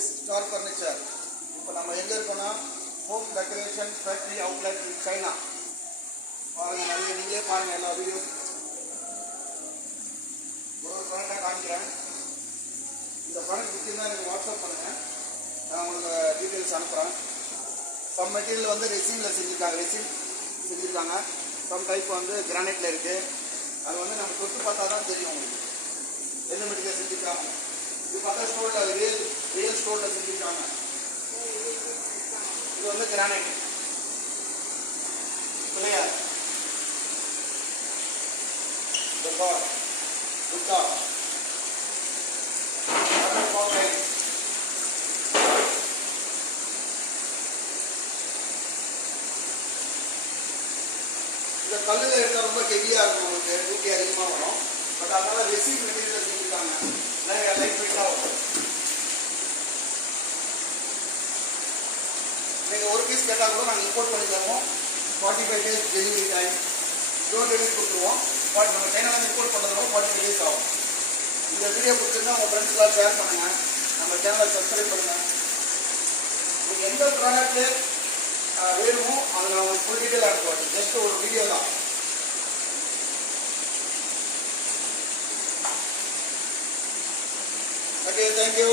is Star Furniture. இப்போ நம்ம எங்கே இருக்கோம்னா home decoration factory outlet in China. பாருங்கள், நிறைய நீங்களே பாருங்கள் எல்லா வீடியோஸ். ஒரு ப்ராடக்டாக காமிக்கிறேன். இந்த ப்ராடக்ட் விற்கிருந்தா எனக்கு வாட்ஸ்அப் பண்ணுங்கள், நான் உங்களுக்கு டீட்டெயில்ஸ் அனுப்புகிறேன். சம் மெட்டீரியல் வந்து ரெசினில் செஞ்சுருக்காங்க. சம் டைப் வந்து கிரானைட்டில் இருக்குது. அது வந்து நம்ம தொட்டு பார்த்தா தான் தெரியும் உங்களுக்கு எந்த மெட்டீரியல் செஞ்சுருக்காங்க. இது பார்த்தா ஸ்டோனில் ரியல் ஸ்டோனில் செஞ்சுருக்காங்க. இது வந்து கிரானைட் இல்லையா? இந்த கல்லில் எடுத்தால் ரொம்ப ஹெவியாக இருக்கும், உங்களுக்கு டூட்டி அதிகமாக வரும். பட் அதனால ரெசின் மெட்டீரியல் செஞ்சுருக்காங்க, லைட் வெயிட்டாக வரும். நீங்கள் ஒரு பீஸ் கேட்டால் கூட நாங்கள் இம்போர்ட் பண்ணி தருவோம். 45 days delivery time, door delivery கொடுத்துருவோம். பட் நம்ம சைனாவில் இம்போர்ட் பண்ணுறதுனால 45 days ஆகும். இந்த வீடியோ கொடுத்துருந்தா உங்கள் ஃப்ரெண்ட்ஸ்லாம் ஷேர் பண்ணுங்கள், நம்ம சேனலை சப்ஸ்கிரைப் பண்ணுங்கள். உங்களுக்கு எந்த ப்ராடக்ட்டு வேணுமோ அதை நான் உங்களுக்கு ஃபுல் டீட்டெயில் அனுப்புவேன். ஜஸ்ட் ஒரு வீடியோ தான். Okay, thank you.